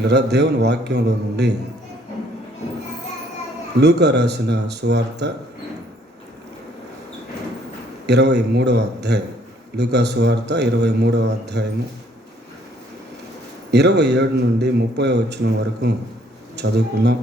ఇలా దేవుని వాక్యంలో నుండి లూకా రాసిన సువార్త 23వ అధ్యాయం. లూకా సువార్త 23వ అధ్యాయము 27 నుండి 30 వచనం వరకు చదువుకుందాం.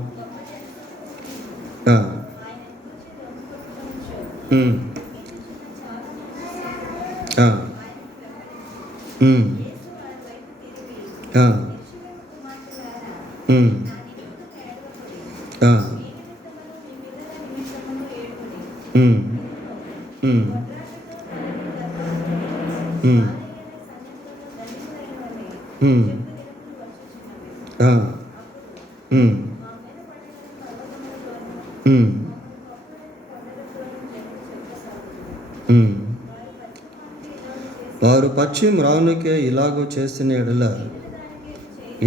వారు పచ్చి మ్రానుకే ఇలాగూ చేసిన ఎడల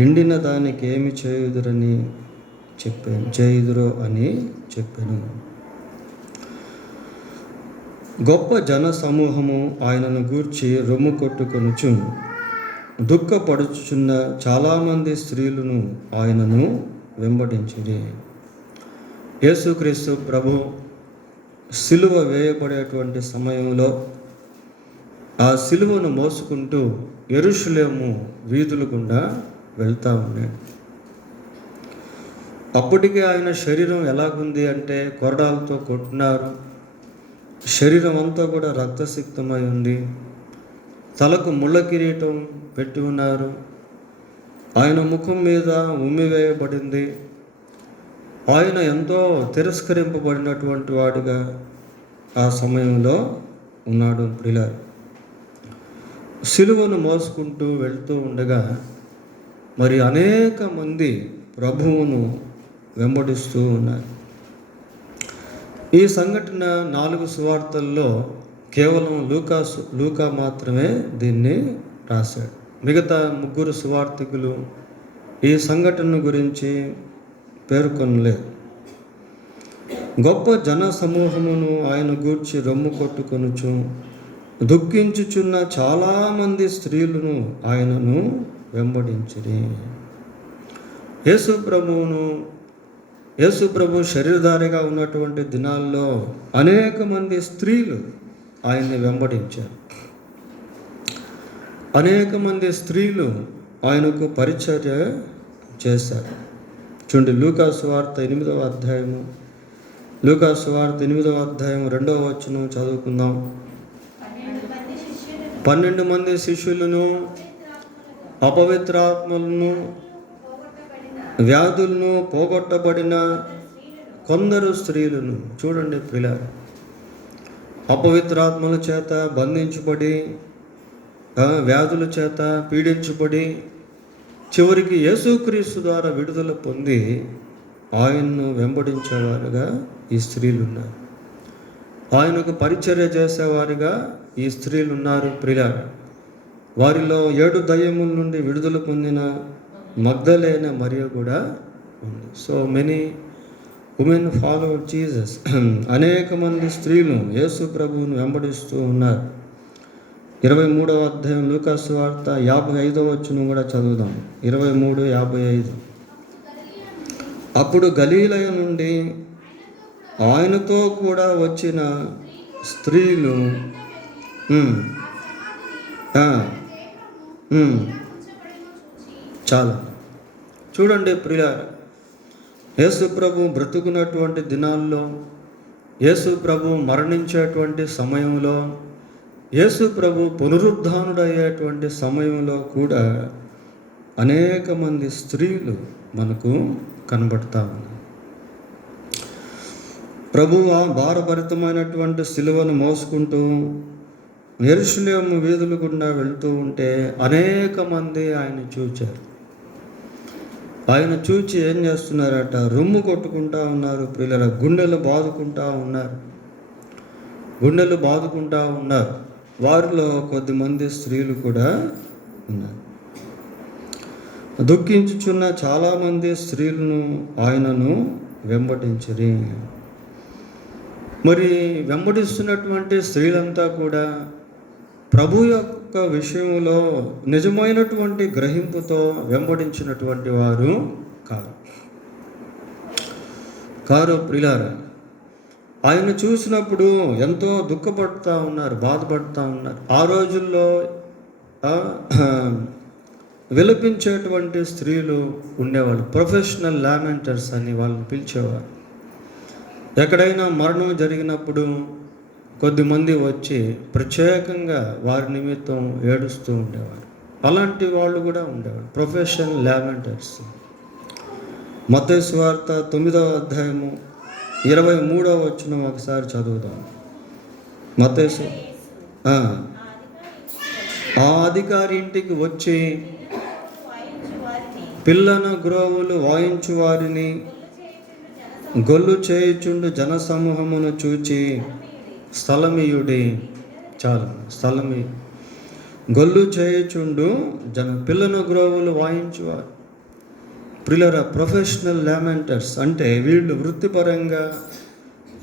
ఎండిన దానికి ఏమి చేయుదురో అని చెప్పాను. గొప్ప జన సమూహము ఆయనను గూర్చి రొమ్ము కొట్టుకొనుచు దుఃఖపడుచుచున్న చాలామంది స్త్రీలను ఆయనను వెంబడించిరి. యేసుక్రీస్తు ప్రభు సిలువ వేయబడేటువంటి సమయంలో ఆ సిలువను మోసుకుంటూ యెరూషలేము వీధుల గుండా వెళ్తూ ఉన్నాడు. అప్పటికే ఆయన శరీరం ఎలాగుంది అంటే కొరడాలతో కొట్టినారు. శరీరం అంతా కూడా రక్తసిక్తమై ఉంది. తలకు ముళ్ళ కిరీటం పెట్టి ఉన్నారు. ఆయన ముఖం మీద ఉమ్మివేయబడింది. ఆయన ఎంతో తిరస్కరింపబడినటువంటి వాడిగా ఆ సమయంలో ఉన్నాడు. ప్రియులారా, సిలువను మోసుకుంటూ వెళ్తూ ఉండగా మరి అనేక మంది ప్రభువును వెంబడిస్తూ ఉన్నారు. ఈ సంఘటన 4 సువార్తల్లో కేవలం లూకా మాత్రమే దీన్ని రాశాడు. మిగతా 3 సువార్తికులు ఈ సంఘటన గురించి పేర్కొనలేదు. గొప్ప జన సమూహమును ఆయన గూర్చి రొమ్ము కొట్టుకొనుచు దుఃఖించుచున్న చాలామంది స్త్రీలను ఆయనను వెంబడించిరి. యేసు ప్రభు శరీరధారిగా ఉన్నటువంటి దినాల్లో అనేక మంది స్త్రీలు ఆయన్ని వెంబడించారు. అనేక మంది స్త్రీలు ఆయనకు పరిచర్య చేశారు. చూడండి, లూకా సువార్త 8వ అధ్యాయము 2వ వచనం చదువుకుందాం. 12 మంది శిష్యులను, అపవిత్రాత్మలను, వ్యాధులను పోగొట్టబడిన కొందరు స్త్రీలను. చూడండి ప్రియులారా, అపవిత్రాత్మల చేత బంధించబడి, వ్యాధుల చేత పీడించబడి, చివరికి యేసుక్రీస్తు ద్వారా విడుదల పొంది ఆయన్ను వెంబడించేవారుగా ఈ స్త్రీలు ఉన్నారు. ఆయనకు పరిచర్య చేసేవారుగా ఈ స్త్రీలు ఉన్నారు. ప్రియులారా, వారిలో 7 దయ్యముల నుండి విడుదల పొందిన మగ్దలేన మరియ కూడా ఉంది. So many women follow Jesus. అనేక మంది స్త్రీలు యేసు ప్రభువును వెంబడిస్తూ ఉన్నారు. 23వ అధ్యాయం లూకా సువార్త 55వ వచనం కూడా చదువుదాం. 23:55. అప్పుడు గలీలయ నుండి ఆయనతో కూడా వచ్చిన స్త్రీలు చాలా. చూడండి ప్రియులారా, యేసు ప్రభు బ్రతుకున్నటువంటి దినాల్లో, యేసు ప్రభు మరణించేటువంటి సమయంలో, యేసు ప్రభు పునరుద్ధానుడయ్యేటువంటి సమయంలో కూడా అనేక మంది స్త్రీలు మనకు కనబడతా ఉన్నారు. ప్రభువు భారభరితమైనటువంటి సిలువను మోసుకుంటూ యెరూషలేము వీధుల గుండా వెళ్తూ ఉంటే అనేక మంది ఆయన చూచారు. ఆయన చూచి ఏం చేస్తున్నారట? రొమ్ము కొట్టుకుంటా ఉన్నారు. పిల్లల గుండెలు బాదుకుంటా ఉన్నారు. వారిలో కొద్దిమంది స్త్రీలు కూడా ఉన్నారు. దుఃఖించుచున్న చాలామంది స్త్రీలను ఆయనను వెంబడించిరి. మరి వెంబడిస్తున్నటువంటి స్త్రీలంతా కూడా యొక్క విషయంలో నిజమైనటువంటి గ్రహింపుతో వెంబడించినటువంటి వారు కారు ప్రియులారా. ఆయన చూసినప్పుడు ఎంతో దుఃఖపడుతూ ఉన్నారు, బాధపడుతూ ఉన్నారు. ఆ రోజుల్లో విలపించేటువంటి స్త్రీలు ఉండేవాళ్ళు, ప్రొఫెషనల్ లామెంటర్స్ అని వాళ్ళని పిలిచేవారు. ఎక్కడైనా మరణం జరిగినప్పుడు కొద్దిమంది వచ్చి ప్రత్యేకంగా వారి నిమిత్తం ఏడుస్తూ ఉండేవారు. అలాంటి వాళ్ళు కూడా ఉండేవారు, ప్రొఫెషనల్ లామెంటర్స్. మత్తయి సువార్త 9వ అధ్యాయము 23వ వచనం ఒకసారి చదువుదాం. మత్తయి ఆ అధికారి ఇంటికి వచ్చి పిల్లన గ్రోవులు వాయించు వారిని గొల్లు చేయుచుండు జనసమూహమును చూచి స్థలమీయుడి. స్థలమీ గొల్లు చేయుచుండు పిల్లన గ్రోవులు వాయించువారు. ప్రియులారా, ప్రొఫెషనల్ లామెంటర్స్ అంటే వీళ్ళు వృత్తిపరంగా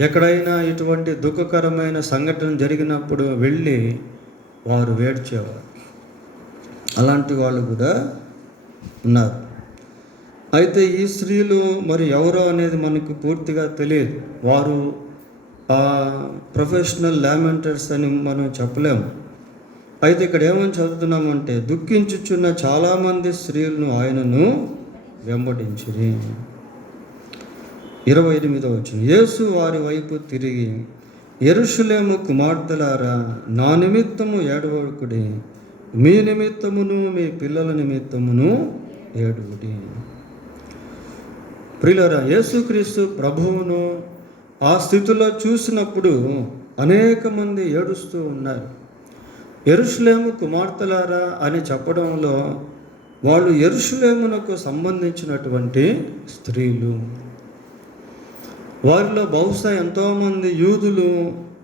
ఎక్కడైనా ఇటువంటి దుఃఖకరమైన సంఘటన జరిగినప్పుడు వెళ్ళి వారు వేడ్చేవారు. అలాంటి వాళ్ళు కూడా ఉన్నారు. అయితే ఈ స్త్రీలు మరి ఎవరో అనేది మనకు పూర్తిగా తెలియదు. వారు ప్రొఫెషనల్ లామెంటర్స్ అని మనం చెప్పలేము. అయితే ఇక్కడ ఏమని చదువుతున్నామంటే, దుఃఖించుచున్న చాలామంది స్త్రీలను ఆయనను వెంబడించిరి. 28వ వచనం, యేసు వారి వైపు తిరిగి, యెరూషలేము కుమార్తెలారా, నా నిమిత్తము ఏడవకుడి, మీ నిమిత్తమును మీ పిల్లల నిమిత్తమును ఏడువుడి. ప్రియులారా, యేసుక్రీస్తు ప్రభువును ఆ స్థితిలో చూసినప్పుడు అనేక మంది ఏడుస్తూ ఉన్నారు. యెరూషలేము కుమార్తెలారా అని చెప్పడంలో వాళ్ళు యెరూషలేమునకు సంబంధించినటువంటి స్త్రీలు. వారిలో బహుశా ఎంతోమంది యూదులు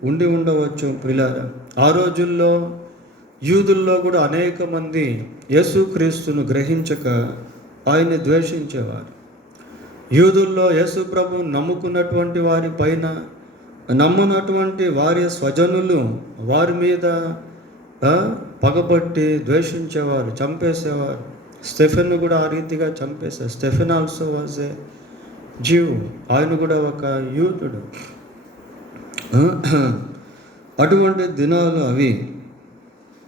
ఉండి ఉండవచ్చు. ప్రియులారా, ఆ రోజుల్లో యూదుల్లో కూడా అనేక మంది యేసుక్రీస్తును గ్రహించక ఆయన్ని ద్వేషించేవారు. యూదుల్లో యేసు ప్రభువును నమ్ముకున్నటువంటి వారి పైన నమ్మనటువంటి వారి స్వజనులు వారి మీద పగబట్టి ద్వేషించేవారు, చంపేసేవారు. స్టెఫెన్ను కూడా ఆ రీతిగా చంపేశారు. స్టెఫెన్ ఆల్సో వాజ్ ఏ జ్యూ, ఆయన కూడా ఒక యూదుడు. అటువంటి దినాలు అవి.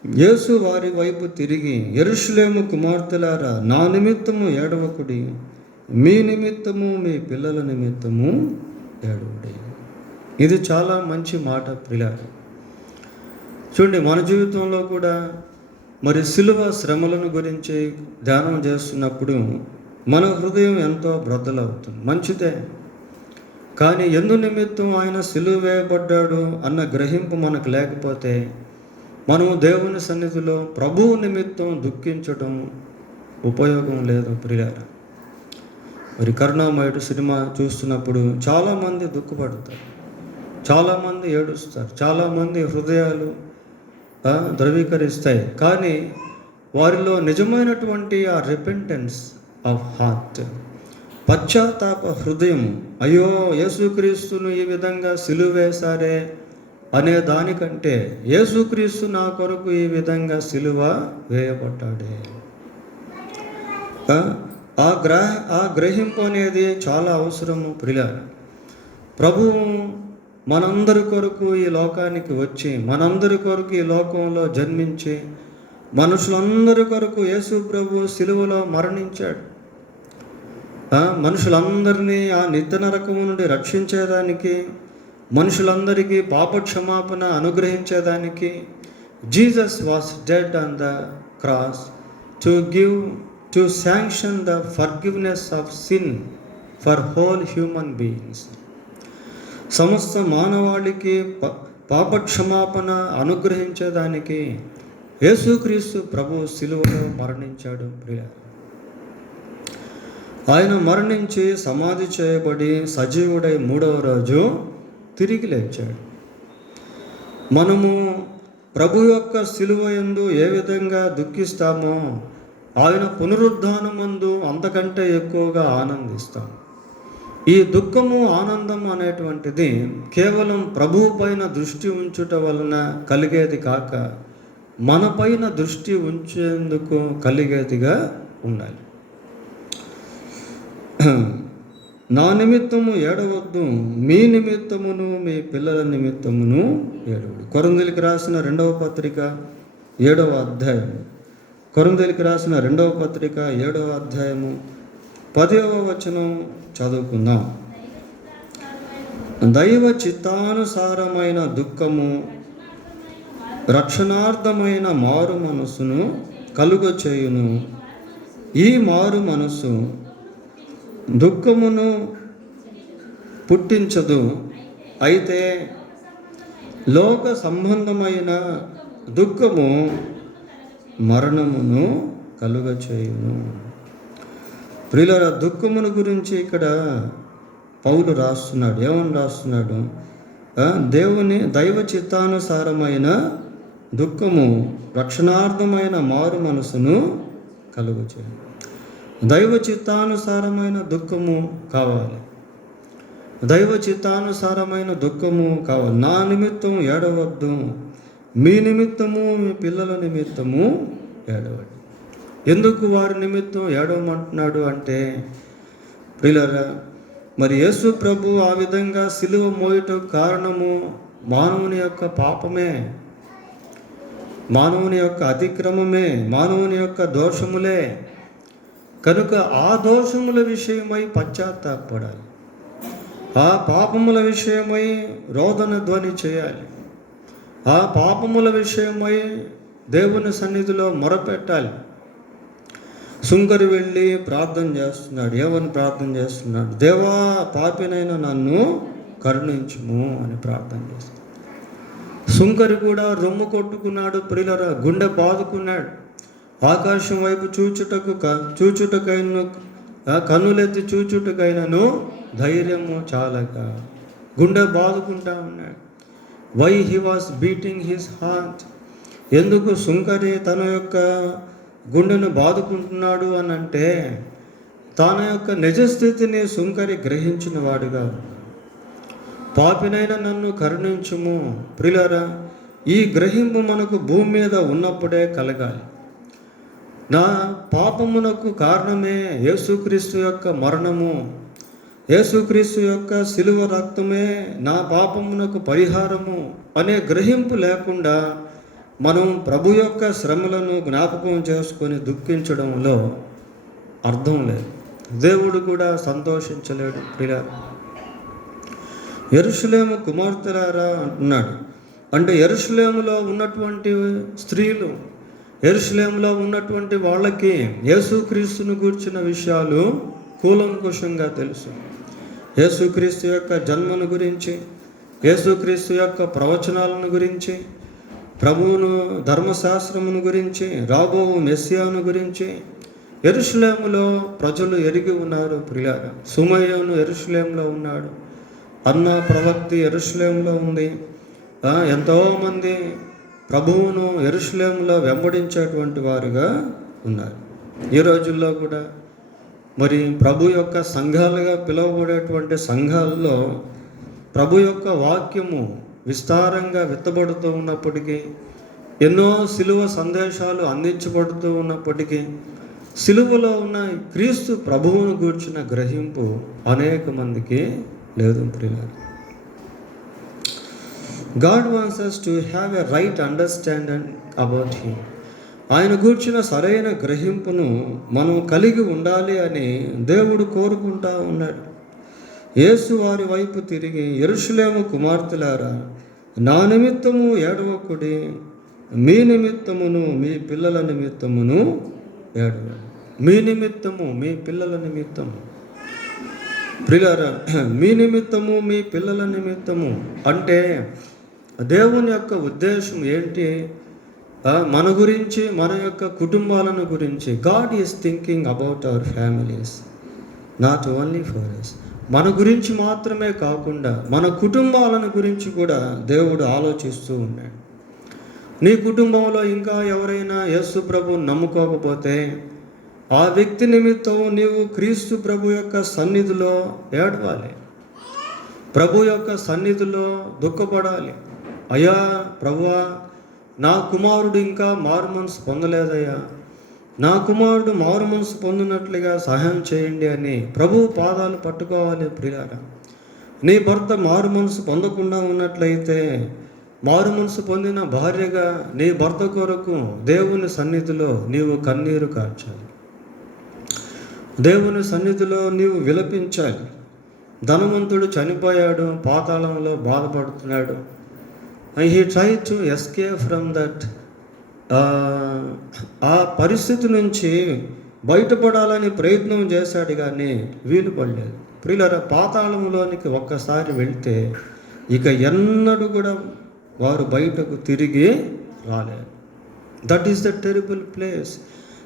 యేసు వారి వైపు తిరిగి, యెరూషలేము కుమార్తెలారా, నా నిమిత్తము ఏడవకుడి, మీ నిమిత్తము మీ పిల్లల నిమిత్తము ఏడవడి. ఇది చాలా మంచి మాట ప్రియులారా. చూడండి, మన జీవితంలో కూడా మరి సిలువ శ్రమలను గురించి ధ్యానం చేస్తున్నప్పుడు మన హృదయం ఎంతో బ్రద్దలవుతుంది. మంచిదే, కానీ ఎందు నిమిత్తం ఆయన సిలువ వేయబడ్డాడు అన్న గ్రహింపు మనకు లేకపోతే మనము దేవుని సన్నిధిలో ప్రభువు నిమిత్తం దుఃఖించడం ఉపయోగం లేదు ప్రియులారా. మరి కరుణామయుడు సినిమా చూస్తున్నప్పుడు చాలామంది దుఃఖపడతారు, చాలామంది ఏడుస్తారు, చాలామంది హృదయాలు ధృవీకరిస్తాయి. కానీ వారిలో నిజమైనటువంటి ఆ రిపెంటెన్స్ ఆఫ్ హార్ట్, పశ్చాత్తాప హృదయం, అయ్యో యేసుక్రీస్తును ఈ విధంగా సిలువ వేశారే అనే దానికంటే యేసుక్రీస్తు నా కొరకు ఈ విధంగా సిలువ వేయబడ్డాడే, ఆ గ్రహింపు అనేది చాలా అవసరము ప్రియులారా. ప్రభువు మనందరి కొరకు ఈ లోకానికి వచ్చి, మనందరి కొరకు ఈ లోకంలో జన్మించి, మనుషులందరి కొరకు యేసు ప్రభు సిలువలో మరణించాడు. మనుషులందరినీ ఆ నిత్య నరకము నుండి రక్షించేదానికి, మనుషులందరికీ పాప క్షమాపణ అనుగ్రహించేదానికి Jesus was dead on the cross to sanction the forgiveness of sin for whole human beings. సమస్త మానవాళికి పాపక్షమాపణ అనుగ్రహించేదానికి యేసుక్రీస్తు ప్రభు సిలువలో మరణించాడు ప్రియ. ఆయన మరణించి సమాధి చేయబడి సజీవుడై 3వ రోజు తిరిగి లేచాడు. మనము ప్రభు యొక్క సిలువ యందు ఏ విధంగా దుఃఖిస్తామో ఆయన పునరుద్ధానమందు అంతకంటే ఎక్కువగా ఆనందిస్తాం. ఈ దుఃఖము ఆనందం అనేటువంటిది కేవలం ప్రభువు పైన దృష్టి ఉంచుట వలన కలిగేది కాక, మనపైన దృష్టి ఉంచేందుకు కలిగేదిగా ఉండాలి. నా నిమిత్తము ఏడవద్దు, మీ నిమిత్తమును మీ పిల్లల నిమిత్తమును ఏడవడు. కొరింథీయులకు రాసిన 2వ పత్రిక 7వ అధ్యాయము. కొరింథీయులకు రాసిన 2వ పత్రిక 7వ అధ్యాయము 10వ వచనం చదువుకుందాం. దైవ చిత్తానుసారమైన దుఃఖము రక్షణార్థమైన మారు మనస్సును కలుగచేయును. ఈ మారు మనస్సు దుఃఖమును పుట్టించదు, అయితే లోక సంబంధమైన దుఃఖము మరణమును కలుగచేయును. ప్రియులారా, దుఃఖమును గురించి ఇక్కడ పౌలు రాస్తున్నాడు. ఏమని రాస్తున్నాడు? దేవుని దైవ చిత్తానుసారమైన దుఃఖము రక్షణార్థమైన మారు మనసును కలుగచేయును. దైవ చిత్తానుసారమైన దుఃఖము కావాలి. దైవ చిత్తానుసారమైన దుఃఖము కావాలి. నా నిమిత్తం ఏడవద్దు, మీ నిమిత్తము మీ పిల్లల నిమిత్తము ఏడవండి. ఎందుకు వారి నిమిత్తం ఏడవమంటున్నాడు అంటే, ప్రియులారా, మరి యేసు ప్రభు ఆ విధంగా సిలువ మోయటం కారణము మానవుని యొక్క పాపమే, మానవుని యొక్క అతిక్రమమే, మానవుని యొక్క దోషములే. కనుక ఆ దోషముల విషయమై పశ్చాత్తాపడాలి, ఆ పాపముల విషయమై రోదన ధ్వని చేయాలి, ఆ పాపముల విషయమై దేవుని సన్నిధిలో మొరపెట్టాలి. సుంకరి వెళ్ళి ప్రార్థన చేస్తున్నాడు. ఏమని ప్రార్థన చేస్తున్నాడు? దేవా, పాపినైన నన్ను కరుణించుము అని ప్రార్థన చేస్తున్నాడు. సుంకరి కూడా రొమ్ము కొట్టుకున్నాడు. ప్రియులారా, గుండె బాదుకున్నాడు. ఆకాశం వైపు చూచుటకైన కన్నులెత్తి చూచుటకైనను ధైర్యము చాలక గుండె బాదుకుంటా ఉన్నాడు. Why he was beating his heart. ఎందుకు సుంకరి తన యొక్క గుండెను బాదుకుంటున్నాడు అని అంటే, తన యొక్క నిజస్థితిని సుంకరి గ్రహించిన వాడుగా, పాపినైన నన్ను కరుణించుము. ప్రియులారా, ఈ గ్రహింపు మనకు భూమి మీద ఉన్నప్పుడే కలగాలి. నా పాపమునకు కారణమే యేసుక్రీస్తు యొక్క మరణము, యేసుక్రీస్తు యొక్క సిలువ రక్తమే నా పాపమునకు పరిహారము అనే గ్రహింపు లేకుండా మనం ప్రభు యొక్క శ్రమలను జ్ఞాపకం చేసుకొని దుఃఖించడంలో అర్థం లేదు. దేవుడు కూడా సంతోషించలేడు. ప్రియులారా, యెరూషలేము కుమార్తెలారా అంటున్నాడు. అంటే యెరూషలేములో ఉన్నటువంటి స్త్రీలు, యెరూషలేములో ఉన్నటువంటి వాళ్ళకి యేసుక్రీస్తును గూర్చిన విషయాలు కూలంకుషంగా తెలుసు. యేసుక్రీస్తు యొక్క జన్మను గురించి, యేసుక్రీస్తు యొక్క ప్రవచనాలను గురించి, ప్రభువును ధర్మశాస్త్రమును గురించి, రాబో మెస్సియాను గురించి యెరూషలేములో ప్రజలు ఎరిగి ఉన్నారు. ప్రియులారా, సుమయ్యను యెరూషలేములో ఉన్నాడు, అన్న ప్రవక్త యెరూషలేములో ఉంది. ఎంతోమంది ప్రభువును యెరూషలేములో వెంబడించేటువంటి వారుగా ఉన్నారు. ఈ రోజుల్లో కూడా మరి ప్రభు యొక్క సంఘాలుగా పిలువబడేటువంటి సంఘాల్లో ప్రభు యొక్క వాక్యము విస్తారంగా విత్తబడుతూ ఉన్నప్పటికీ, ఎన్నో సిలువ సందేశాలు అందించబడుతూ ఉన్నప్పటికీ, సిలువలో ఉన్న క్రీస్తు ప్రభువును గూర్చిన గ్రహింపు అనేక మందికి లేదు. ప్రియులారా, God wants us to have a right understanding about Him. ఆయన గూర్చిన సరైన గ్రహింపును మనం కలిగి ఉండాలి అని దేవుడు కోరుకుంటా ఉన్నాడు. యేసు వారి వైపు తిరిగి, యెరూషలేము కుమార్తెలారా, నా నిమిత్తము ఏడవకుడి, మీ నిమిత్తమును మీ పిల్లల నిమిత్తమును ఏడవండి. మీ నిమిత్తము మీ పిల్లల నిమిత్తము. ప్రియులారా, మీ నిమిత్తము మీ పిల్లల నిమిత్తము అంటే దేవుని యొక్క ఉద్దేశం ఏంటి? మన గురించి, మన యొక్క కుటుంబాలను గురించి. God is thinking about our families, not only for us. మన గురించి మాత్రమే కాకుండా మన కుటుంబాలను గురించి కూడా దేవుడు ఆలోచిస్తూ ఉన్నాడు. నీ కుటుంబంలో ఇంకా ఎవరైనా యేసు ప్రభువు నమ్ముకోకపోతే ఆ వ్యక్తి నిమిత్తం నీవు క్రీస్తు ప్రభు యొక్క సన్నిధిలో ఏడవాలి, ప్రభు యొక్క సన్నిధిలో దుఃఖపడాలి. అయ్యా ప్రభువా, నా కుమారుడు ఇంకా మారు మనసు పొందలేదయ్యా, నా కుమారుడు మారు మనసు పొందినట్లుగా సహాయం చేయండి అని ప్రభు పాదాలు పట్టుకోవాలి. ప్రియులారా, నీ భర్త మారు మనసు పొందకుండా ఉన్నట్లయితే, మారు మనసు పొందిన భార్యగా నీ భర్త కొరకు దేవుని సన్నిధిలో నీవు కన్నీరు కార్చాలి. దేవుని సన్నిధిలో నీవు విలపించాలి. ధనవంతుడు చనిపోయాడు, పాతాళంలో బాధపడుతున్నాడు. He try to escape from that. ఆ పరిస్థితి నుంచి బయటపడాలని ప్రయత్నం చేశాడు, కానీ వీలు పడలేదు. ప్రియులారా, పాతాళంలోనికి ఒక్కసారి వెళ్తే ఇక ఎన్నడూ కూడా వారు బయటకు తిరిగి రాలేదు. That is the terrible place.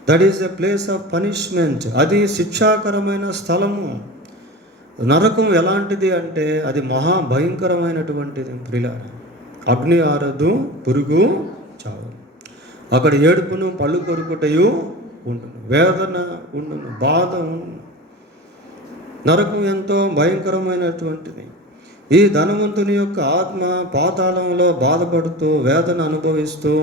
That is the place of punishment. అది శిక్షాకరమైన స్థలము. నరకం ఎలాంటిది అంటే అది మహాభయంకరమైనటువంటిది. ప్రియులారా, అగ్ని ఆరదు, పురుగు చావు. అక్కడ ఏడుపును, పళ్ళు కొరుకుటయు ఉండును, వేదన ఉండును, బాధ ఉండును. నరకం ఎంతో భయంకరమైనటువంటిది. ఈ ధనవంతుని యొక్క ఆత్మ పాతాళంలో బాధపడుతూ వేదన అనుభవిస్తూ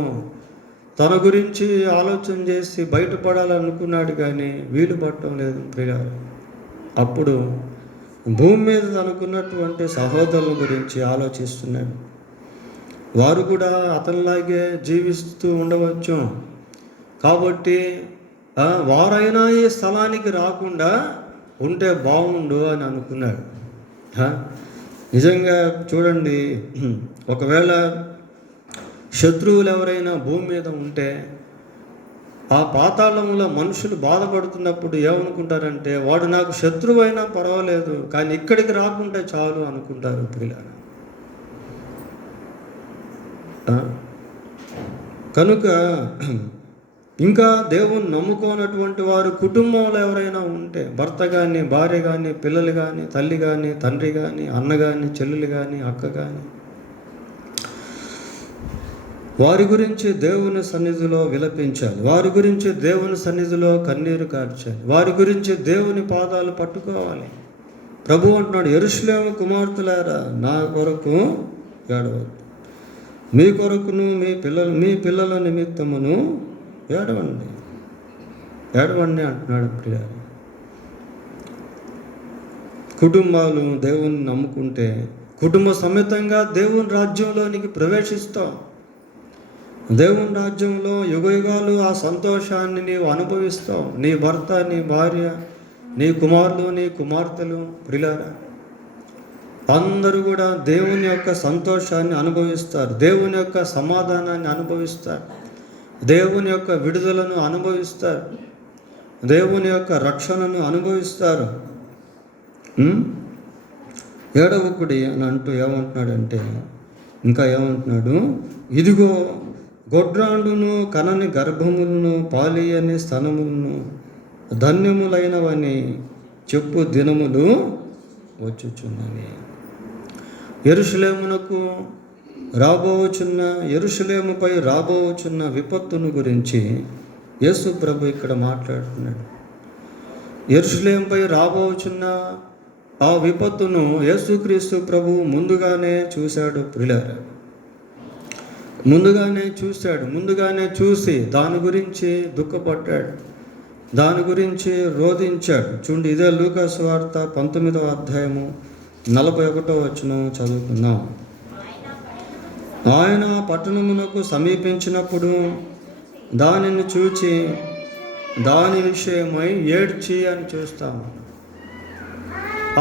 తన గురించి ఆలోచన చేసి బయటపడాలనుకున్నాడు, కానీ వీలు పడటం లేదు. ప్రియులారా, అప్పుడు భూమి మీద తనకున్నటువంటి సహోదరుల గురించి ఆలోచిస్తున్నాడు. వారు కూడా అతనిలాగే జీవిస్తూ ఉండవచ్చు, కాబట్టి వారైనా ఈ స్థలానికి రాకుండా ఉంటే బాగుండు అని అనుకున్నాడు. నిజంగా చూడండి, ఒకవేళ శత్రువులు ఎవరైనా భూమి మీద ఉంటే ఆ పాతాళంలో మనుషులు బాధపడుతున్నప్పుడు ఏమనుకుంటారంటే, వాడు నాకు శత్రువు అయినా పర్వాలేదు కానీ ఇక్కడికి రాకుంటే చాలు అనుకుంటారు. పిల్లలు కనుక ఇంకా దేవుని నమ్ముకోనటువంటి వారు కుటుంబంలో ఎవరైనా ఉంటే, భర్త కానీ, భార్య కానీ, పిల్లలు కానీ, తల్లి కానీ, తండ్రి కానీ, అన్న కానీ, చెల్లెలు కానీ, అక్క కానీ, వారి గురించి దేవుని సన్నిధిలో విలపించాలి. వారి గురించి దేవుని సన్నిధిలో కన్నీరు కార్చాలి. వారి గురించి దేవుని పాదాలు పట్టుకోవాలి. ప్రభు అంటున్నాడు, యెరూషలేము కుమార్తెలారా, నా కొరకు ఏడవద్దు, మీ కొరకును మీ పిల్లల నిమిత్తమును ఏడవండి అంటున్నాడు. ప్రియులారా, కుటుంబాలు దేవుని నమ్ముకుంటే కుటుంబ సమేతంగా దేవుని రాజ్యంలోనికి ప్రవేశిస్తాం. దేవుని రాజ్యంలో యుగయుగాలు ఆ సంతోషాన్ని నీవు అనుభవిస్తావు. నీ భర్త, నీ భార్య, నీ కుమారులు, నీ కుమార్తెలు, ప్రియులారా, అందరూ కూడా దేవుని యొక్క సంతోషాన్ని అనుభవిస్తారు, దేవుని యొక్క సమాధానాన్ని అనుభవిస్తారు, దేవుని యొక్క విడుదలను అనుభవిస్తారు, దేవుని యొక్క రక్షణను అనుభవిస్తారు. ఏడవకుడి అని అంటూ ఏమంటున్నాడంటే, ఇంకా ఏమంటున్నాడు, ఇదిగో గొడ్రాండును కనని గర్భములను పాలియని స్తనములను ధన్యములైనవని చెప్పు దినములు వచ్చుచున్నవి. యెరూషలేమునకు యెరూషలేముపై రాబోచున్న విపత్తును గురించి యేసు ప్రభు ఇక్కడ మాట్లాడుతున్నాడు. యెరూషలేముపై రాబోచున్న ఆ విపత్తును యేసుక్రీస్తు ప్రభు ముందుగానే చూశాడు. ప్రియులారా, ముందుగానే చూసి దాని గురించి దుఃఖపడ్డాడు, దాని గురించి రోధించాడు. చూడండి, ఇదే లూకా సువార్త 19వ అధ్యాయము 41వ వచనం చదువుకుందాం. ఆయన పట్టణమునకు సమీపించినప్పుడు దానిని చూచి దాని విషయమై ఏడ్చి అని చూస్తాము.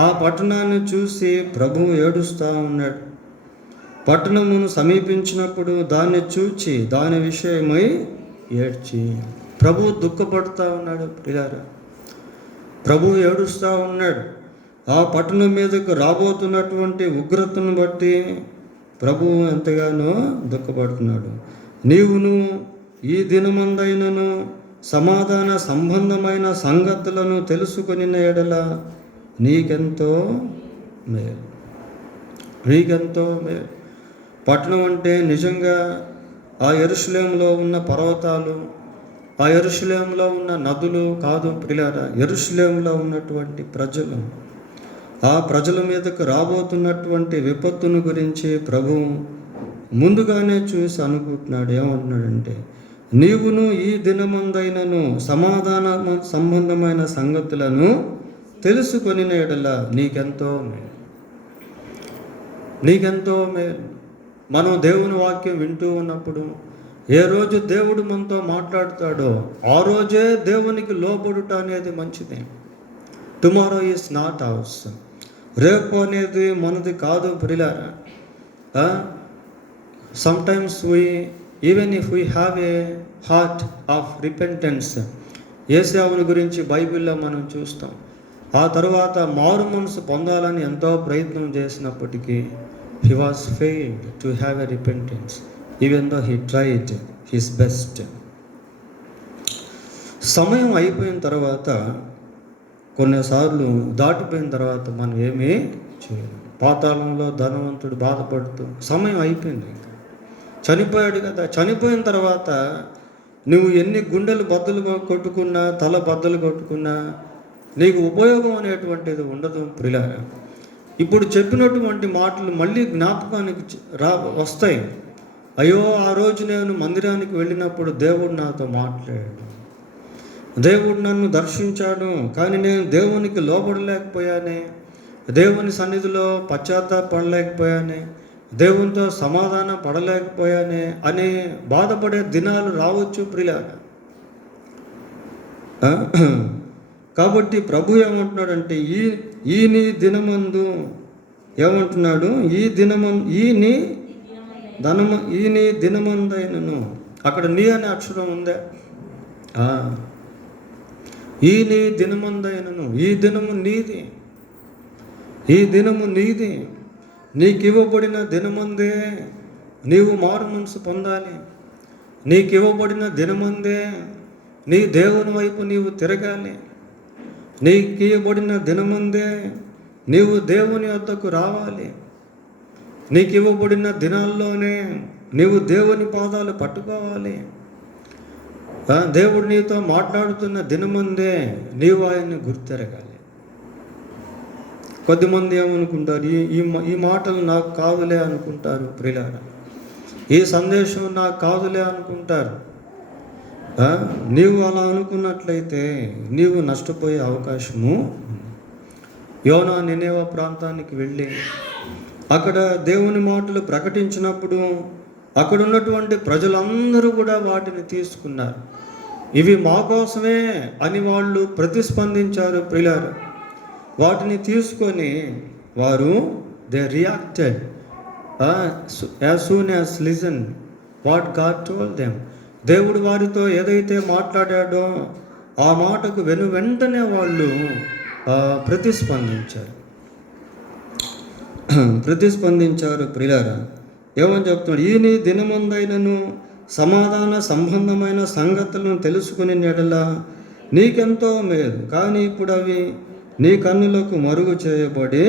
ఆ పట్టణాన్ని చూసి ప్రభువు ఏడుస్తూ ఉన్నాడు. పట్టణమును సమీపించినప్పుడు దాన్ని చూచి దాని విషయమై ఏడ్చి ప్రభువు దుఃఖపడుతూ ఉన్నాడు. ప్రియులారా, ప్రభువు ఏడుస్తూ ఉన్నాడు. ఆ పట్టణం మీదకు రాబోతున్నటువంటి ఉగ్రతను బట్టి ప్రభువు ఎంతగానో దుఃఖపడుతున్నాడు. నీవును ఈ దినమందైనను సమాధాన సంబంధమైన సంగతులను తెలుసుకొని ఎడల నీకెంతో మేలు. పట్టణం అంటే నిజంగా ఆ యెరూషలేములో ఉన్న పర్వతాలు, ఆ యెరూషలేములో ఉన్న నదులు కాదు ప్రియులారా, యెరూషలేములో ఉన్నటువంటి ప్రజలు, ఆ ప్రజల మీదకు రాబోతున్నటువంటి విపత్తును గురించి ప్రభువు ముందుగానే చూసి అనుకుంటున్నాడు. ఏమంటున్నాడంటే, నీవును ఈ దినమందైనను సమాధాన సంబంధమైన సంగతులను తెలుసుకొని ఎడల నీకెంతో మేలు. నీకెంతో మేలు. మనం దేవుని వాక్యం వింటూ ఉన్నప్పుడు ఏ రోజు దేవుడు మనతో మాట్లాడతాడో ఆ రోజే దేవునికి లోబడుట అనేది మంచిదే. Tomorrow is not ours. రేపు అనేది మనది కాదు ప్రియులారా. Sometimes even if we have a heart of repentance, యేసేవుని గురించి బైబిల్లో మనం చూస్తాం. ఆ తర్వాత మారు మనసు పొందాలని ఎంతో ప్రయత్నం చేసినప్పటికీ he was failed to have a repentance even though he tried his best. సమయం అయిపోయిన తర్వాత, కొన్నిసార్లు దాటిపోయిన తర్వాత మనం ఏమీ చేయలేం. పాతాళంలో ధనవంతుడు బాధపడుతూ సమయం అయిపోయింది, చనిపోయాడు కదా. చనిపోయిన తర్వాత నువ్వు ఎన్ని గుండెలు బద్దలు కొట్టుకున్నా, తల బద్దలు కొట్టుకున్నా నీకు ఉపయోగం అనేటువంటిది ఉండదు ప్రియులారా. ఇప్పుడు చెప్పినటువంటి మాటలు మళ్ళీ జ్ఞాపకానికి వస్తాయి. అయ్యో, ఆ రోజు నేను మందిరానికి వెళ్ళినప్పుడు దేవుడు నాతో మాట్లాడాడు, దేవుడు నన్ను దర్శించాడు, కానీ నేను దేవునికి లోబడలేకపోయానే, దేవుని సన్నిధిలో పశ్చాత్తాపడలేకపోయానే, దేవునితో సమాధానం పడలేకపోయానే అని బాధపడే దినాలు రావచ్చు ప్రియులారా. కాబట్టి ప్రభు ఏమంటున్నాడంటే, ఈ నీ దినమందు ఏమంటున్నాడు, ఈ నీ దినమందైనను. అక్కడ నీ అనే అక్షరం ఉందా? ఈ నీ దినమందైనను. ఈ దినము నీది, ఈ దినము నీది. నీకు ఇవ్వబడిన దినమందే నీవు మారు మనసు పొందాలి. నీకు ఇవ్వబడిన దినమందే నీ దేవుని వైపు నీవు తిరగాలి. నీకు ఇవ్వబడిన దినమందే నీవు దేవుని వద్దకు రావాలి. నీకు ఇవ్వబడిన దినాల్లోనే నీవు దేవుని పాదాలు పట్టుకోవాలి. దేవుడు నీతో మాట్లాడుతున్న దినమందే నీవు ఆయన్ని గుర్తెరగాలి. కొద్దిమంది ఏమనుకుంటారు, ఈ మాటలు నాకు కాదులే అనుకుంటారు ప్రియులారా. ఈ సందేశం నాకు కాదులే అనుకుంటారు. నీవు అలా అనుకున్నట్లయితే నీవు నష్టపోయే అవకాశము. యోనా నినేవే ప్రాంతానికి వెళ్ళి అక్కడ దేవుని మాటలు ప్రకటించినప్పుడు అక్కడ ఉన్నటువంటి ప్రజలందరూ కూడా వాటిని తీసుకున్నారు. ఇవి మా కోసమే అని వాళ్ళు ప్రతిస్పందించారు ప్రియులారా. వాటిని తీసుకొని వారు they reacted as soon as listen what God told them. దేవుడు వారితో ఏదైతే మాట్లాడాడో ఆ మాటకు వెంటనే వాళ్ళు ప్రతిస్పందించారు ప్రియులారా. ఏమని చెప్తున్నాడు, ఈ నీ దినమందైనను సమాధాన సంబంధమైన సంగతులను తెలుసుకుని ఎడల నీకెంతో మేలు, కానీ ఇప్పుడు అవి నీ కన్నులకు మరుగు చేయబడి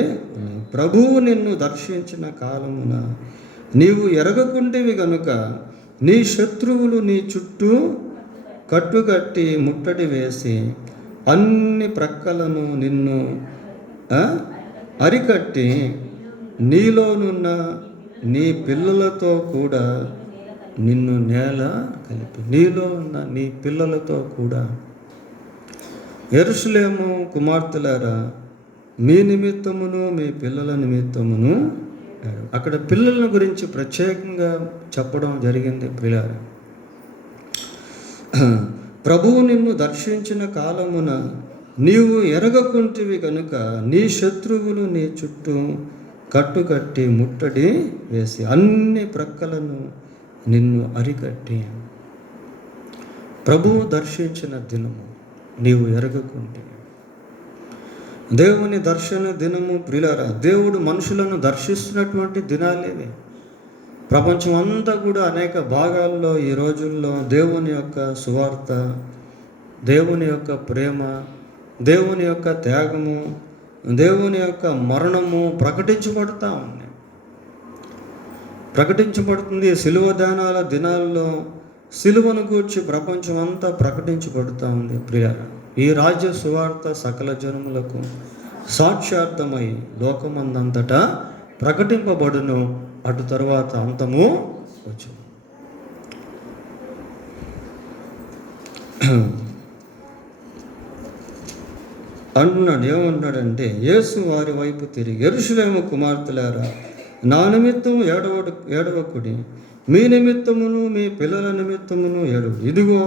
ప్రభువు నిన్ను దర్శించిన కాలమున నీవు ఎరగకుంటివి గనుక నీ శత్రువులు నీ చుట్టూ కట్టుకట్టి ముట్టడి వేసి అన్ని ప్రక్కలను నిన్ను అరికట్టి నీలోనున్న నీ పిల్లలతో కూడా నిన్ను నేల కలిపి. నీలో ఉన్న నీ పిల్లలతో కూడా. యెరూషలేము కుమార్తెలారా, మీ నిమిత్తమును మీ పిల్లల నిమిత్తమును. అక్కడ పిల్లల గురించి ప్రత్యేకంగా చెప్పడం జరిగింది ప్రియులారా. ప్రభువు నిన్ను దర్శించిన కాలమున నీవు ఎరగకుంటివి కనుక నీ శత్రువులు నీ చుట్టూ కట్టుకట్టి ముట్టడి వేసి అన్ని ప్రక్కలను నిన్ను అరికట్టి. ప్రభువు దర్శించిన దినము నీవు ఎరగకుంటివి. దేవుని దర్శన దినము ప్రియులారా, దేవుడు మనుషులను దర్శిస్తున్నటువంటి దినాలేవి. ప్రపంచం అంతా కూడా అనేక భాగాల్లో ఈ రోజుల్లో దేవుని యొక్క సువార్త, దేవుని యొక్క ప్రేమ, దేవుని యొక్క త్యాగము, దేవుని యొక్క మరణము ప్రకటించబడుతుంది. సిలువ దానాల దినాల్లో సిలువను గూర్చి ప్రపంచం అంతా ప్రకటించబడుతూ ఉంది ప్రియులారా. ఈ రాజ్య సువార్త సకల జనములకు సాక్ష్యార్థమై లోకమందంతటా ప్రకటింపబడును. అటు తరువాత అంతము వచ్చి అంటున్నాడు. ఏమంటున్నాడంటే, యేసు వారి వైపు తిరిగి, యెరూషలేము కుమార్తెలారా, నా నిమిత్తం ఏడవకుడి, మీ నిమిత్తమును మీ పిల్లల నిమిత్తమును ఏడుడు. ఇదిగో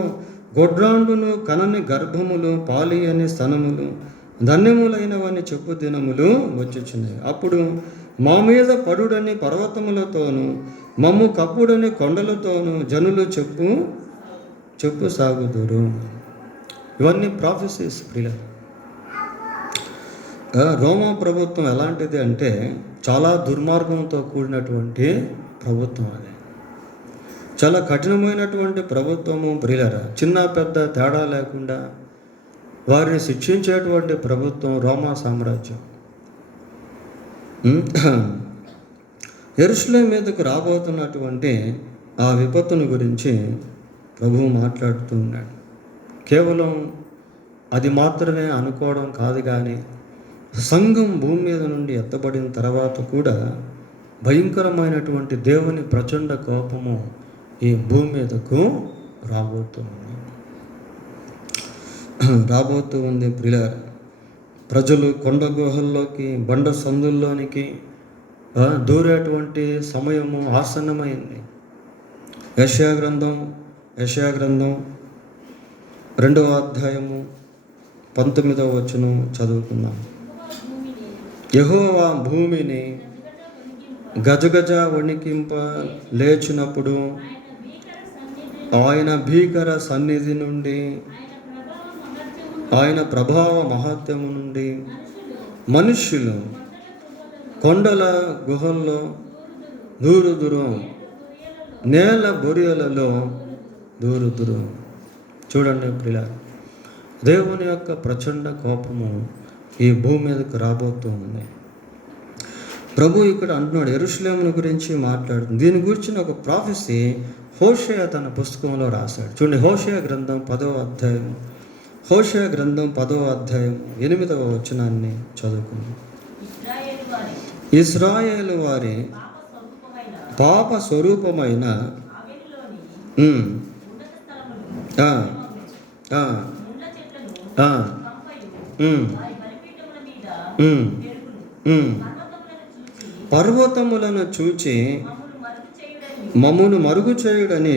గొడ్రాండును కనని గర్భములు పాలియని స్తనములు ధన్యములైనవని చెప్పు దినములు వచ్చుచున్నాయి. అప్పుడు మా మీద పడుడని పర్వతములతోనూ మమ్ము కప్పుడని కొండలతోనూ జనులు చెప్పు సాగుదురు. ఇవన్నీ ప్రాఫెసీస్ ప్రియ. రోమా ప్రభుత్వం ఎలాంటిది అంటే చాలా దుర్మార్గంతో కూడినటువంటి ప్రభుత్వం. అది చాలా కఠినమైనటువంటి ప్రభుత్వము ప్రియులరా. చిన్న పెద్ద తేడా లేకుండా వారిని శిక్షించేటువంటి ప్రభుత్వం రోమా సామ్రాజ్యం. యెరూషలేము మీదకు రాబోతున్నటువంటి ఆ విపత్తును గురించి ప్రభువు మాట్లాడుతూ ఉన్నాడు. కేవలం అది మాత్రమే అనుకోవడం కాదు, కానీ సంఘం భూమి మీద నుండి ఎత్తబడిన తర్వాత కూడా భయంకరమైనటువంటి దేవుని ప్రచండ కోపము ఈ భూమి మీదకు రాబోతూ ఉంది ప్రియులారా. ప్రజలు కొండ గుహల్లోకి, బండ సందుల్లోనికి దూరేటువంటి సమయము ఆసన్నమైంది. యెషయా గ్రంథం 2వ అధ్యాయము 19వ వచనం చదువుకుందాం. యెహోవా భూమిని గజగజ వణికింప లేచినప్పుడు ఆయన భీకర సన్నిధి నుండి, ఆయన ప్రభావ మహత్యము నుండి మనుష్యులు కొండల గుహల్లో దూరుదురు, నేల బొరియలలో దూరుదురు. చూడండి ప్రియుల, దేవుని యొక్క ప్రచండ కోపము ఈ భూమి మీదకు రాబోతూ ఉంది. ప్రభు ఇక్కడ అంటున్నాడు, యెరూషలేమును గురించి మాట్లాడుతుంది. దీని గురించి ఒక ప్రాఫెసీ హోషేయ తన పుస్తకంలో రాశాడు. చూడండి, హోషేయ గ్రంథం 10వ అధ్యాయం, హోషేయ గ్రంథం 10వ అధ్యాయం 8వ వచనాన్ని చదువుకుందాం. ఇశ్రాయేలు వారి పాప స్వరూపమైన పర్వతములను చూచి మమ్మును మరుగు చేయుడని,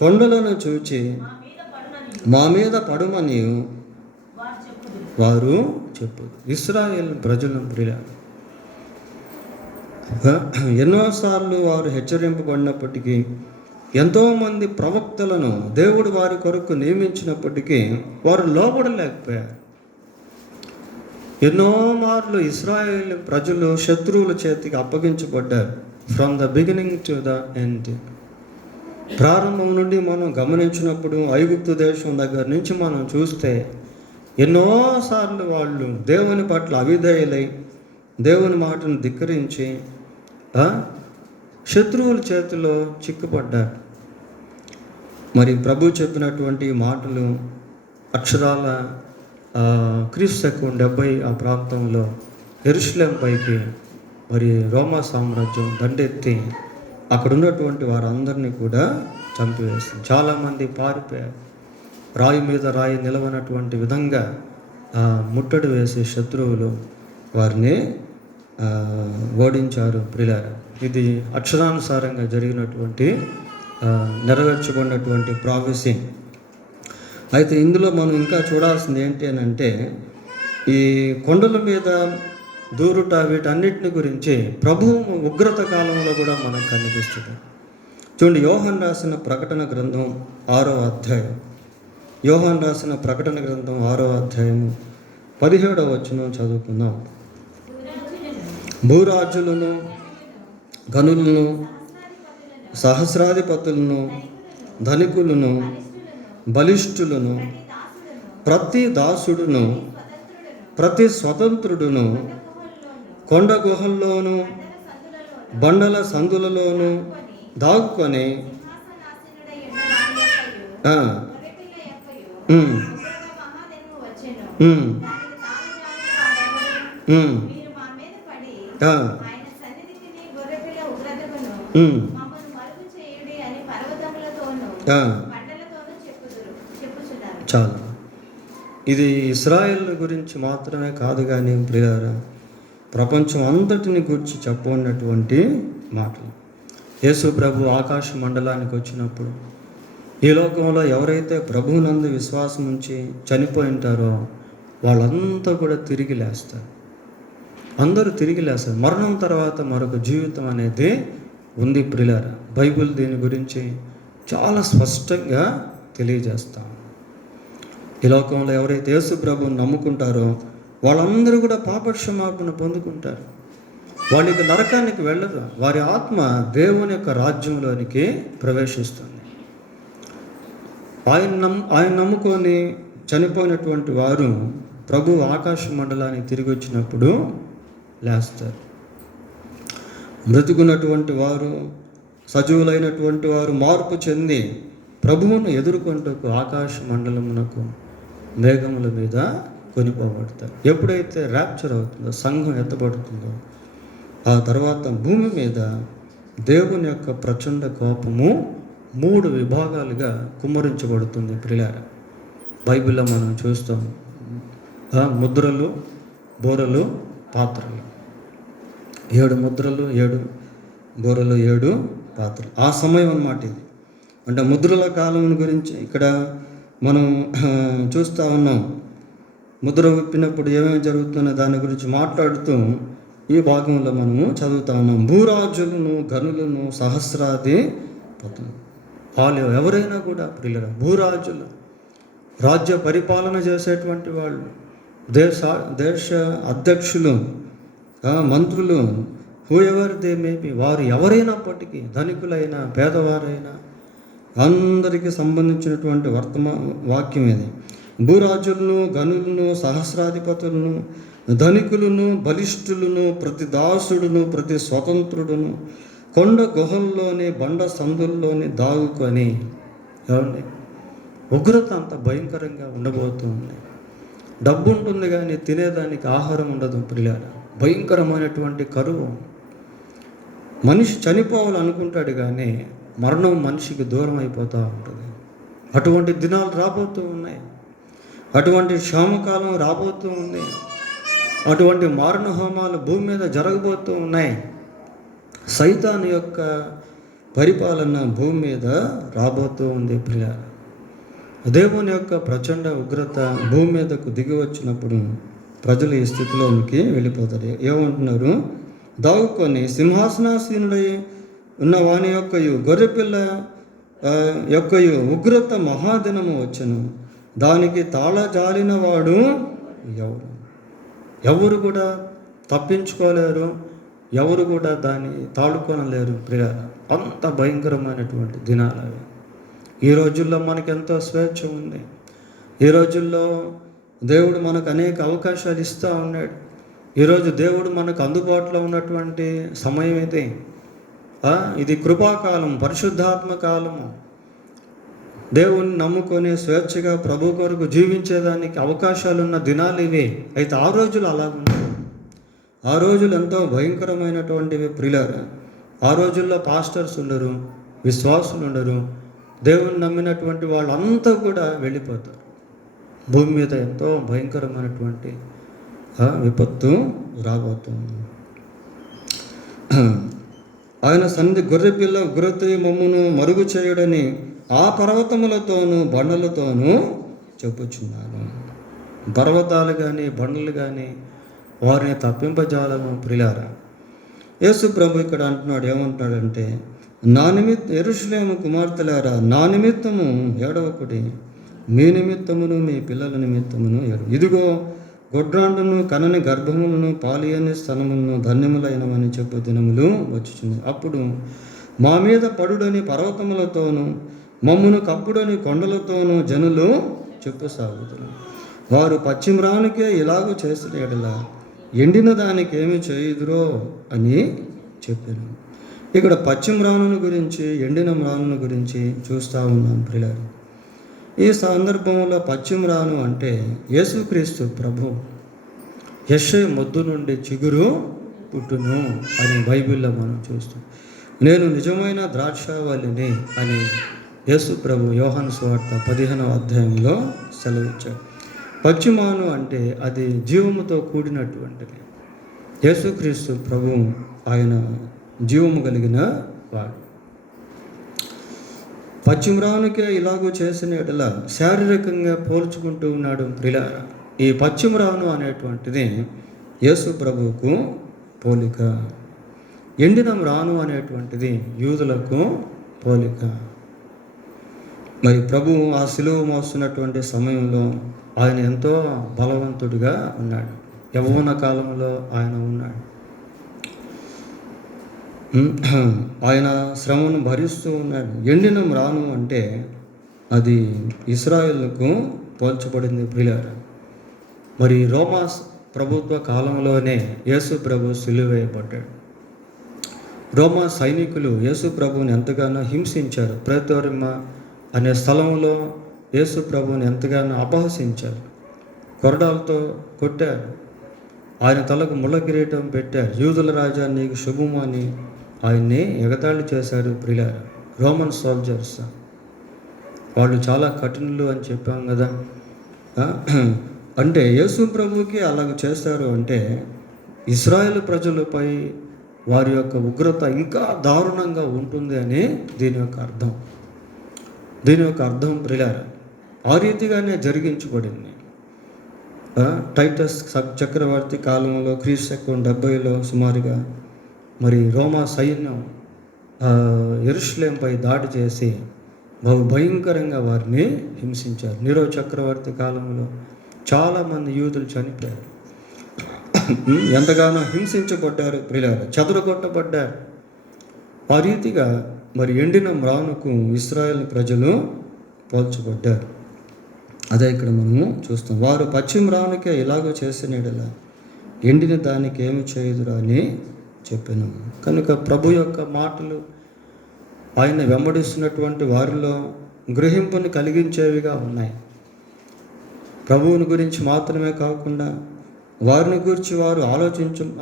కొండలను చూచి మా మీద పడుమని వారు చెప్పు. ఇశ్రాయేలు ప్రజల ప్రియ, ఎన్నోసార్లు వారు హెచ్చరింపబడినప్పటికీ, ఎంతోమంది ప్రవక్తలను దేవుడు వారి కొరకు నియమించినప్పటికీ వారు లోబడలేకపోయారు. ఎన్నో మార్లు ఇశ్రాయేలు ప్రజలు శత్రువుల చేతికి అప్పగించబడ్డారు. From the beginning to the end. ప్రారంభం నుండి మనం గమనించినప్పుడు ఐగుప్తు దేశం దగ్గర నుంచి మనం చూస్తే ఎన్నోసార్లు వాళ్ళు దేవుని పట్ల అవిధేయులై దేవుని మాటను ధిక్కరించి శత్రువుల చేతిలో చిక్కుపడ్డారు. మరి ప్రభు చెప్పినటువంటి మాటలు అక్షరాల క్రీస్తు 70 ఆ ప్రాంతంలో యెరూషలేము పైకి మరి రోమా సామ్రాజ్యం దండెత్తి అక్కడ ఉన్నటువంటి వారందరినీ కూడా చంపివేసింది. చాలామంది పారిపోయారు. రాయి మీద రాయి నిలవనటువంటి విధంగా ముట్టడి వేసే శత్రువులు వారిని ఓడించారు ప్రియులారా. ఇది అక్షరానుసారంగా జరిగినటువంటి నెరవేర్చబడినటువంటి ప్రాఫెసీ. అయితే ఇందులో మనం ఇంకా చూడాల్సింది ఏంటి అని అంటే, ఈ కొండల మీద దూరుట వీటన్నిటిని గురించి ప్రభువు ఉగ్రత కాలంలో కూడా మనకు కనిపిస్తుంది. చూడండి, యోహాను రాసిన ప్రకటన గ్రంథం 6వ అధ్యాయం, యోహాను రాసిన ప్రకటన గ్రంథం 6వ అధ్యాయము 17వ వచనం చదువుకుందాం. భూరాజులను, గనులను, సహస్రాధిపతులను, ధనికులను, బలిష్ఠులను, ప్రతి దాసుడును, ప్రతి స్వతంత్రుడును కొండ గుహల్లోనూ బండల సందులలోనూ దాక్కుని చాలా. ఇది ఇశ్రాయేల్ గురించి మాత్రమే కాదు కానీ ప్రియులారా, ప్రపంచం అంతటిని గురించి చెప్పన్నటువంటి మాటలు. యేసు ప్రభు ఆకాశ మండలానికి వచ్చినప్పుడు ఈ లోకంలో ఎవరైతే ప్రభువునందు విశ్వాసం ఉంచి చనిపోయి ఉంటారో వాళ్ళంతా కూడా తిరిగి లేస్తారు. అందరూ తిరిగి లేస్తారు. మరణం తర్వాత మరొక జీవితం అనేది ఉంది ప్రియులారా. బైబిల్ దీని గురించి చాలా స్పష్టంగా తెలియజేస్తాం. ఈ లోకంలో ఎవరైతే యేసు ప్రభువుని నమ్ముకుంటారో వాళ్ళందరూ కూడా పాపక్షమాపణ పొందుకుంటారు. వాళ్ళకి నరకానికి వెళ్ళదు. వారి ఆత్మ దేవుని యొక్క రాజ్యంలోనికి ప్రవేశిస్తుంది. ఆయన నమ్ముకొని చనిపోయినటువంటి వారు ప్రభు ఆకాశ మండలానికి తిరిగి వచ్చినప్పుడు లేస్తారు. బ్రతుకున్నటువంటి వారు, సజీవులైనటువంటి వారు మార్పు చెంది ప్రభువును ఎదుర్కొంటకు ఆకాశ మండలమునకు మేఘముల మీద కొనిపోబడతారు. ఎప్పుడైతే ర్యాప్చర్ అవుతుందో, సంఘం ఎత్తబడుతుందో, ఆ తర్వాత భూమి మీద దేవుని యొక్క ప్రచండ కోపము 3 విభాగాలుగా కుమ్మరించబడుతుంది ప్రియులారా. బైబిల్లో మనం చూస్తాం. ముద్రలు, బోరలు, పాత్రలు. 7 ముద్రలు, 7 బోరలు, 7 పాత్రలు. ఆ సమయం అన్నమాట ఇది. అంటే ముద్రల కాలం గురించి ఇక్కడ మనం చూస్తూ ఉన్నాం. ముద్ర విప్పినప్పుడు ఏమేమి జరుగుతుందో దాని గురించి మాట్లాడుతూ ఈ భాగంలో మనము చదువుతా ఉన్నాం. భూరాజులను, గనులను, సహస్రాధిపతులు. వాళ్ళు ఎవరైనా కూడా ప్రియులరా, భూరాజులు, రాజ్య పరిపాలన చేసేటువంటి వాళ్ళు, దేశ అధ్యక్షులు, మంత్రులు, హూ ఎవర్ దే మేబీ, వారు ఎవరైనప్పటికీ, ధనికులైనా పేదవారైనా అందరికీ సంబంధించినటువంటి వాక్యం ఇది. భూరాజులను, గనులను, సహస్రాధిపతులను, ధనికులను, బలిష్ఠులను, ప్రతి దాసుడును, ప్రతి స్వతంత్రుడును కొండ గుహల్లోని, బండ సందుల్లోని దాగుకొని. ఏమండి, ఉగ్రత అంత భయంకరంగా ఉండబోతుంది. డబ్బు ఉంటుంది కానీ తినేదానికి ఆహారం ఉండదు ప్రియులారా. భయంకరమైనటువంటి కరువు. మనిషి చనిపోవాలనుకుంటాడు కానీ మరణం మనిషికి దూరం అయిపోతూ ఉంటుంది. అటువంటి దినాలు రాబోతూ ఉన్నాయి. అటువంటి క్షామకాలం రాబోతూ ఉంది. అటువంటి మారణ హోమాలు భూమి మీద జరగబోతూ ఉన్నాయి. సైతాను యొక్క పరిపాలన భూమి మీద రాబోతూ ఉంది ప్రియులారా. దేవుని యొక్క ప్రచండ ఉగ్రత భూమి మీదకు దిగి వచ్చినప్పుడు ప్రజలు ఈ స్థితిలోనికి వెళ్ళిపోతారు. ఏమంటున్నారు? దాగుకొని సింహాసనాసీనుడై ఉన్న వాని యొక్కయు గొర్రెపిల్ల యొక్కయు ఉగ్రత మహాదినము వచ్చెను. దానికి తాళజాలిన వాడు ఎవరు కూడా తప్పించుకోలేరు, ఎవరు కూడా దాన్ని తాళుకొనలేరు ప్రియులారా. అంత భయంకరమైనటువంటి దినాలు అవి. ఈ రోజుల్లో మనకెంతో స్వేచ్ఛ ఉంది. ఈ రోజుల్లో దేవుడు మనకు అనేక అవకాశాలు ఇస్తూ ఉన్నాడు. ఈరోజు దేవుడు మనకు అందుబాటులో ఉన్నటువంటి సమయం ఇది. ఇది కృపాకాలం, పరిశుద్ధాత్మ కాలము. దేవుణ్ణి నమ్ముకొని స్వేచ్ఛగా ప్రభు కొరకు జీవించేదానికి అవకాశాలున్న దినాలు ఇవి. అయితే ఆ రోజులు అలా ఉండవు. ఆ రోజులు ఎంతో భయంకరమైనటువంటివి ప్రియులారా. ఆ రోజుల్లో పాస్టర్స్ ఉండరు, విశ్వాసులు ఉండరు. దేవుని నమ్మినటువంటి వాళ్ళంతా కూడా వెళ్ళిపోతారు. భూమి మీద ఎంతో భయంకరమైనటువంటి విపత్తు రాబోతుంది. ఆయన సన్నిధి గొర్రెపిల్ల ఉగ్రత మమ్మును మరుగు చేయుడని ఆ పర్వతములతోనూ బండలతోనూ చెప్పుచున్నాను. పర్వతాలు కానీ బండలు కానీ వారిని తప్పింపజాలము ప్రియులారా. యేసు ప్రభు ఇక్కడ అంటున్నాడు, ఏమంటున్నాడంటే, నా యెరూషలేము కుమార్తెలారా, నా నిమిత్తము ఏడవకుడి, మీ నిమిత్తమును మీ పిల్లల నిమిత్తమును ఏడు. ఇదిగో గొడ్రాండును కనని గర్భములను పాలియని స్థనములను ధన్యములైనవని చెప్పు దినములు వచ్చుచుంది. అప్పుడు మా మీద పడుడని పర్వతములతోనూ మమ్మును కప్పుడని కొండలతోనూ జనులు చెప్పసాగుతున్నారు. వారు పశ్చిమ్రానికే ఇలాగూ చేసిన ఎడలా ఎండిన దానికి ఏమి చేయుదురో అని చెప్పాను. ఇక్కడ పశ్చిమ్రాను గురించి, ఎండిన మ్రాను గురించి చూస్తూ ఉన్నాం ప్రియులారా. ఈ సందర్భంలో పశ్చిమ్రాను అంటే యేసుక్రీస్తు ప్రభు. యెషయా మొద్దు నుండి చిగురు పుట్టును అని బైబిల్లో మనం చూస్తాం. నేను నిజమైన ద్రాక్షావల్లిని అని యేసు ప్రభు యోహాను సువార్త 15వ అధ్యాయంలో సెలవిచ్చాడు. పచ్చిమాను అంటే అది జీవముతో కూడినటువంటిది. యేసుక్రీస్తు ప్రభు ఆయన జీవము కలిగిన వాడు. పచ్చిమ్రానుకే ఇలాగూ చేసిన ఎడల శారీరకంగా పోల్చుకుంటూ ఉన్నాడు ప్రియులారా. ఈ పచ్చిమ్రాను అనేటువంటిది యేసు ప్రభువుకు పోలిక. ఎండిన మ్రాను అనేటువంటిది యూదులకు పోలిక. మరి ప్రభువు ఆ సిలువ మోస్తున్నటువంటి సమయంలో ఆయన ఎంతో బలవంతుడిగా ఉన్నాడు. యవ్వన కాలంలో ఆయన ఉన్నాడు. ఆయన శ్రమను భరిస్తూ ఉన్నాడు. ఎండిన మ్రాను అంటే అది ఇశ్రాయేలుకు పోల్చబడింది ప్రియులారా. మరి రోమా ప్రభుత్వ కాలంలోనే యేసు ప్రభు సిలువ వేయబడ్డాడు. రోమా సైనికులు యేసు ప్రభువుని ఎంతగానో హింసించారు. ప్రేతోరిమ అనే స్థలంలో యేసు ప్రభువుని ఎంతగానో అపహసించారు. కొరడాలతో కొట్టారు. ఆయన తలకు ముళ్ళ కిరీటం పెట్టారు. యూదుల రాజా నీకు శుభము అని ఆయన్ని ఎగతాళి చేశారు ప్రియులారా. రోమన్ సోల్జర్స్ వాళ్ళు చాలా కఠినులు అని చెప్పాం కదా. అంటే యేసు ప్రభువుకి అలాగ చేస్తారు అంటే ఇశ్రాయేలు ప్రజలపై వారి యొక్క ఉగ్రత ఇంకా దారుణంగా ఉంటుంది అని దీని యొక్క అర్థం ప్రియులారా. ఆ రీతిగానే జరిగించబడింది. టైటస్ చక్రవర్తి కాలంలో క్రీస్తు 70లో సుమారుగా మరి రోమా సైన్యం యెరూషలేంపై దాడి చేసి బహు భయంకరంగా వారిని హింసించారు. నీరో చక్రవర్తి కాలంలో చాలామంది యూదులు చనిపోయారు. ఎంతగానో హింసించబడ్డారు ప్రియులారా, చెదరగొట్టబడ్డారు. ఆ రీతిగా మరి ఎండిన మ్రానుకు ఇశ్రాయేలు ప్రజలు పోల్చబడ్డారు. అదే ఇక్కడ మనము చూస్తాం. వారు పచ్చి మ్రానుకే ఇలాగో చేసిన ఎడల ఎండిన దానికి ఏమి చేయదురా అని చెప్పాను. కనుక ప్రభు యొక్క మాటలు ఆయన వెంబడిస్తున్నటువంటి వారిలో గ్రహింపుని కలిగించేవిగా ఉన్నాయి. ప్రభువుని గురించి మాత్రమే కాకుండా వారిని గురించి వారు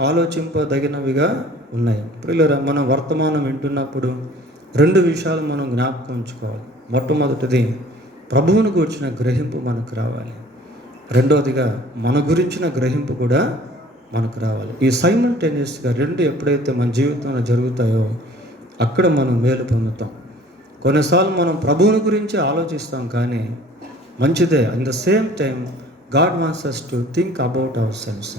ఆలోచింపదగినవిగా ఉన్నాయి. ప్రియులారా, మనం వర్తమానం వింటున్నప్పుడు 2 విషయాలు మనం జ్ఞాపకం ఉంచుకోవాలి. మొట్టమొదటిది ప్రభువుని గురించిన గ్రహింపు మనకు రావాలి. రెండవదిగా మన గురించిన గ్రహింపు కూడా మనకు రావాలి. ఈ సైమల్టేనియస్గా 2 ఎప్పుడైతే మన జీవితంలో జరుగుతాయో అక్కడ మనం మేలు పొందుతాం. కొన్నిసార్లు మనం ప్రభువుని గురించి ఆలోచిస్తాం, కానీ మంచిదే. In the same time God wants us to think about our cells.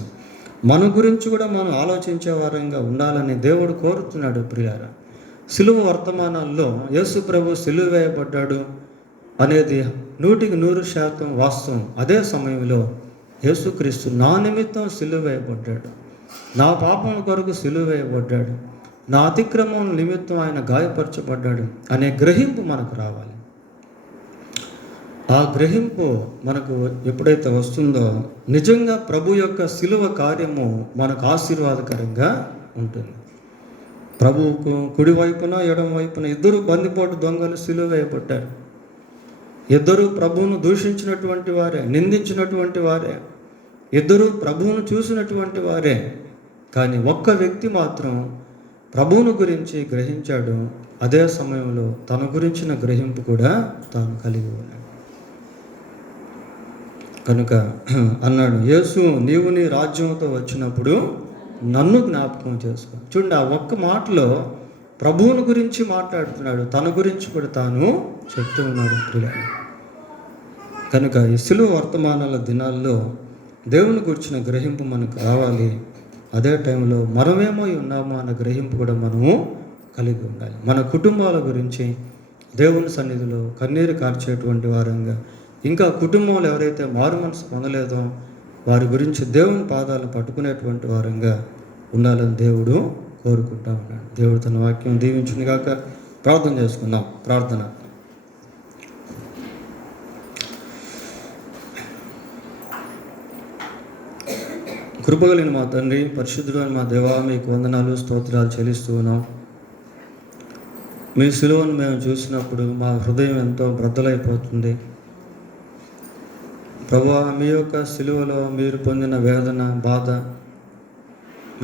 మన గురించి కూడా మనం ఆలోచించే వారంగా ఉండాలని దేవుడు కోరుతున్నాడు ప్రియారా. సిలువ వర్తమానాల్లో యేసు ప్రభు సిలువ వేయబడ్డాడు అనేది 100% వాస్తవం. అదే సమయంలో యేసుక్రీస్తు నా నిమిత్తం సిలువ వేయబడ్డాడు, నా పాపం కొరకు సిలువ వేయబడ్డాడు, నా అతిక్రమం నిమిత్తం ఆయన గాయపరచబడ్డాడు అనే గ్రహింపు మనకు రావాలి. ఆ గ్రహింపు మనకు ఎప్పుడైతే వస్తుందో నిజంగా ప్రభు యొక్క సిలువ కార్యము మనకు ఆశీర్వాదకరంగా ఉంటుంది. ప్రభువుకు కుడివైపున ఎడమ వైపున 2 బందిపోటు దొంగలు సిలువ వేయబడ్డారు. 2 ప్రభువును దూషించినటువంటి వారే, నిందించినటువంటి వారే, 2 ప్రభువును చూసినటువంటి వారే. కానీ ఒక్క వ్యక్తి మాత్రం ప్రభువును గురించి గ్రహించాడు. అదే సమయంలో తన గురించిన గ్రహింపు కూడా తాను కలిగి ఉన్నాడు. కనుక అన్నాడు, యేసు నీవు నీ రాజ్యంతో వచ్చినప్పుడు నన్ను జ్ఞాపకం చేసుకో. చూడండి, ఆ ఒక్క మాటలో ప్రభువుని గురించి మాట్లాడుతున్నాడు, తన గురించి కూడా తాను చెప్తూ ఉన్నాడు ప్రియులారా. కనుక ఈ సిలువ వర్తమానాల దినాల్లో దేవుని గురించిన గ్రహింపు మనకు రావాలి. అదే టైంలో మనమేమో ఉన్నామో అన్న గ్రహింపు కూడా మనము కలిగి ఉండాలి. మన కుటుంబాల గురించి దేవుని సన్నిధిలో కన్నీరు కార్చేటువంటి వారంగా, ఇంకా కుటుంబంలో ఎవరైతే మారు మనసు పొందలేదో వారి గురించి దేవుని పాదాలు పట్టుకునేటువంటి వారంగా ఉండాలని దేవుడు కోరుకుంటా ఉన్నాడు. దేవుడు తన వాక్యం దీవించును గాక. ప్రార్థన చేసుకుందాం. ప్రార్థన. కృపగలిగిన మా తండ్రి, పరిశుద్ధుడైన మా దేవా, మీకు వందనాలు స్తోత్రాలు చెల్లిస్తూ ఉన్నాం. మీ సిలువను మేము చూసినప్పుడు మా హృదయం ఎంతో బ్రద్దలైపోతుంది. ప్రభువా, మీ యొక్క సిలువలో మీరు పొందిన వేదన, బాధ,